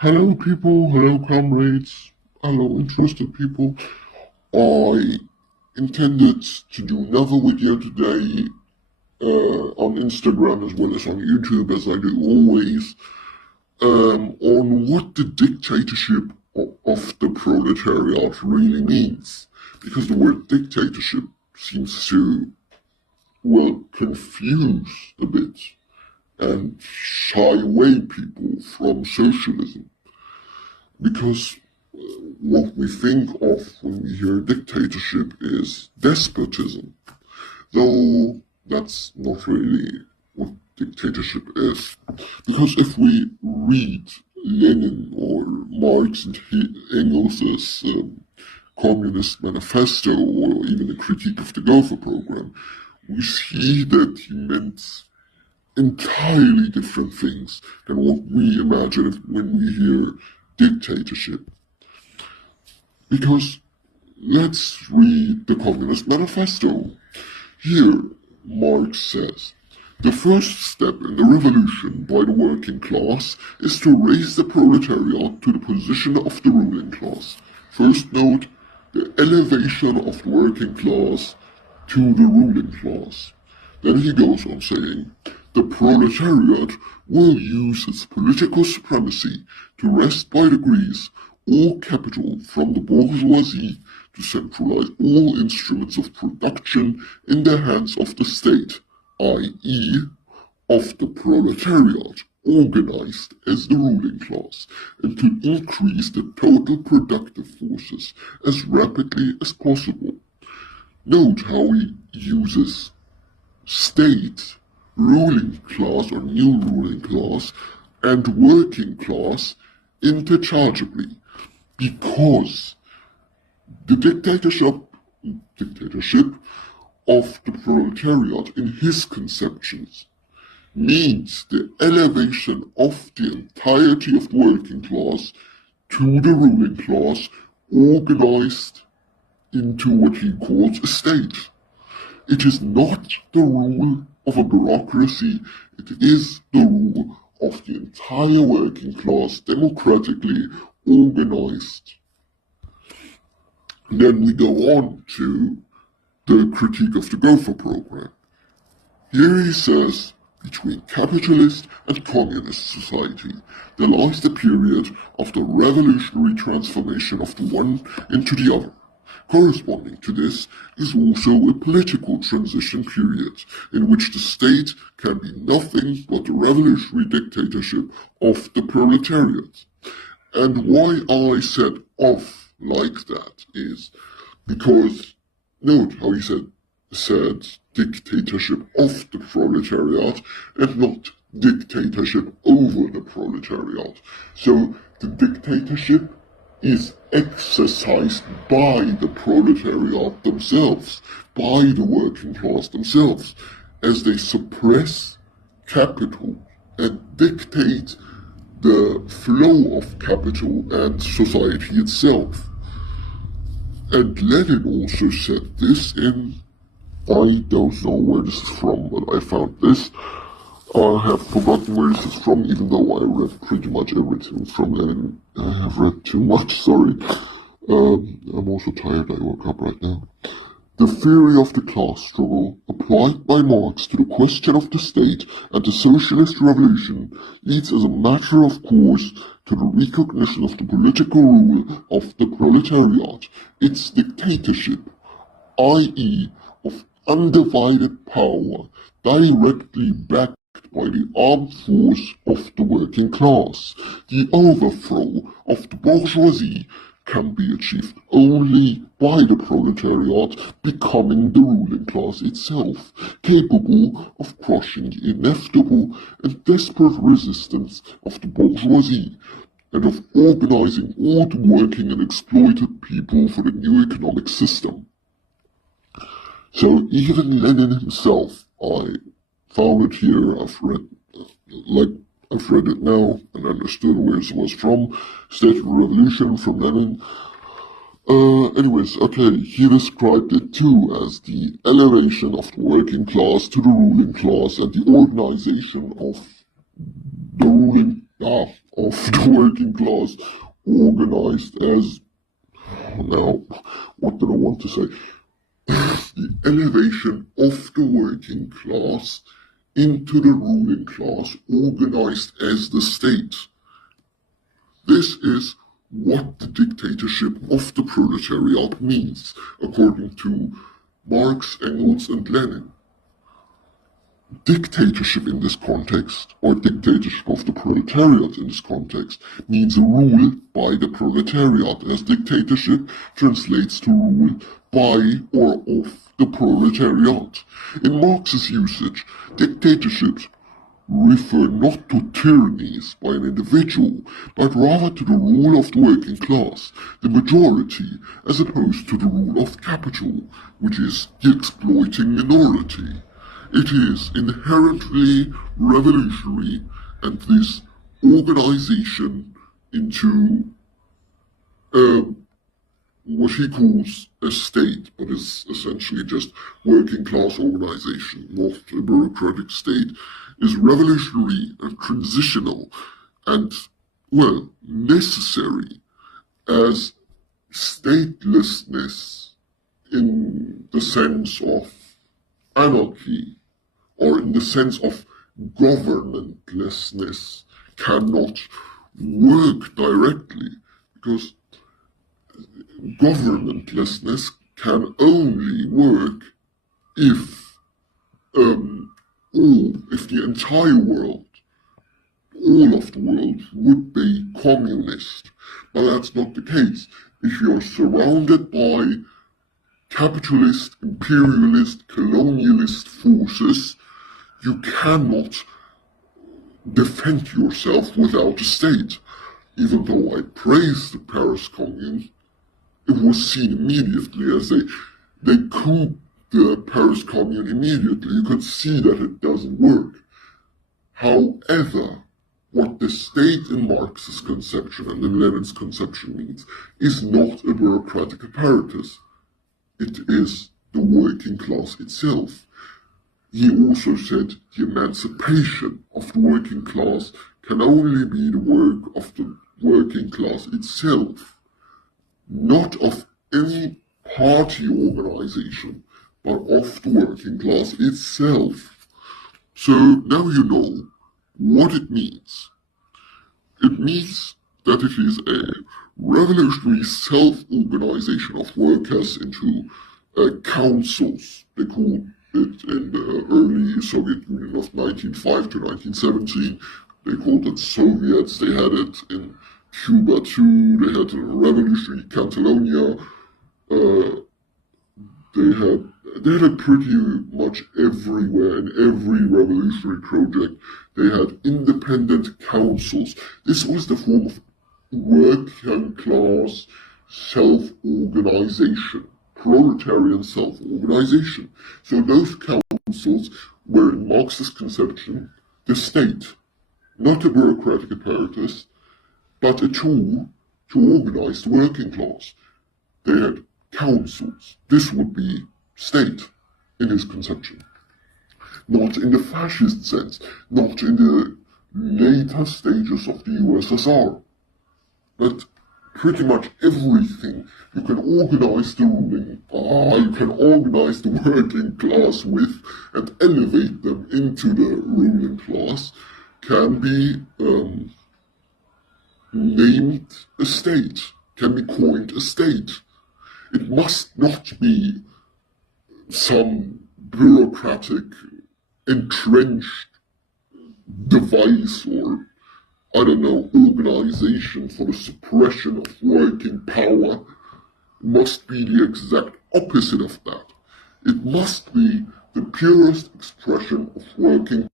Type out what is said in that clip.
Hello, people. Hello, comrades. Hello, interested people. I intended to do another video today on Instagram as well as on YouTube, as I do always, on what the dictatorship of the proletariat really means. Because the word dictatorship seems to, well, confuse a bit and shy away people from socialism. Because what we think of when we hear dictatorship is despotism, though that's not really what dictatorship is. Because if we read Lenin or Marx and Engels' Communist Manifesto, or even a critique of the Gotha program, we see that he meant entirely different things than what we imagine when we hear dictatorship. Because let's read the Communist Manifesto. Here, Marx says, the first step in the revolution by the working class is to raise the proletariat to the position of the ruling class. First note, the elevation of the working class to the ruling class. Then he goes on saying, the proletariat will use its political supremacy to wrest by degrees all capital from the bourgeoisie, to centralize all instruments of production in the hands of the state, i.e., of the proletariat, organized as the ruling class, and to increase the total productive forces as rapidly as possible. Note how he uses state, ruling class or new ruling class, and working class interchangeably, because the dictatorship of the proletariat in his conceptions means the elevation of the entirety of the working class to the ruling class, organized into what he calls a state. It is not the rule of a bureaucracy, it is the rule of the entire working class, democratically organized. Then we go on to the critique of the Gotha program. Here he says, between capitalist and communist society, there lies the period of the revolutionary transformation of the one into the other. Corresponding to this is also a political transition period, in which the state can be nothing but the revolutionary dictatorship of the proletariat. And why I said off like that is because, note how he said dictatorship of the proletariat and not dictatorship over the proletariat. So the dictatorship is exercised by the proletariat themselves, by the working class themselves, as they suppress capital and dictate the flow of capital and society itself. And Lenin also said this in, I don't know where this is from, but I found this. I have forgotten where this is from, even though I read pretty much everything from Lenin. I have read too much, sorry. I'm also tired, I woke up right now. The theory of the class struggle, applied by Marx to the question of the state and the socialist revolution, leads as a matter of course to the recognition of the political rule of the proletariat, its dictatorship, i.e., of undivided power, directly backed by the armed force of the working class. The overthrow of the bourgeoisie can be achieved only by the proletariat becoming the ruling class itself, capable of crushing the inevitable and desperate resistance of the bourgeoisie, and of organizing all the working and exploited people for the new economic system. So even Lenin himself, I found it here, I've read it now and understood where it was from. State of the Revolution from Lenin. Anyways, okay, he described it too as the elevation of the working class to the ruling class and the organization of the ruling, of the working class organized as, now, what did I want to say? The elevation of the working class into the ruling class organized as the state. This is what the dictatorship of the proletariat means, according to Marx, Engels, and Lenin. Dictatorship in this context, or dictatorship of the proletariat in this context, means rule by the proletariat, as dictatorship translates to rule by or of the proletariat. In Marx's usage, dictatorships refer not to tyrannies by an individual, but rather to the rule of the working class, the majority, as opposed to the rule of capital, which is the exploiting minority. It is inherently revolutionary, and this organization into what he calls a state, but is essentially just working class organization, not a bureaucratic state, is revolutionary and transitional and, well, necessary, as statelessness in the sense of anarchy or in the sense of governmentlessness cannot work directly, because governmentlessness can only work if the entire world, all of the world, would be communist. But that's not the case. If you're surrounded by capitalist, imperialist, colonialist forces, you cannot defend yourself without a state. Even though I praise the Paris Commune, it was seen immediately as they couped the Paris Commune immediately. You could see that it doesn't work. However, what the state in Marx's conception and in Lenin's conception means is not a bureaucratic apparatus. It is the working class itself. He also said the emancipation of the working class can only be the work of the working class itself, not of any party organization, but of the working class itself. So now you know what it means. It means that it is a revolutionary self-organization of workers into councils. They called it in the early Soviet Union of 1905 to 1917. They called it Soviets. They had it in Cuba too. They had a revolutionary Catalonia. They had it pretty much everywhere in every revolutionary project. They had independent councils. This was the form of working class self-organization, proletarian self-organization. So those councils were, in Marxist conception, the state, not a bureaucratic apparatus, but a tool to organize the working class. They had councils. This would be state in his conception. Not in the fascist sense, not in the later stages of the USSR, but pretty much everything you can organize the you can organize the working class with and elevate them into the ruling class can be named a state, can be coined a state. It must not be some bureaucratic, entrenched device or, I don't know, organization for the suppression of working power. It must be the exact opposite of that. It must be the purest expression of working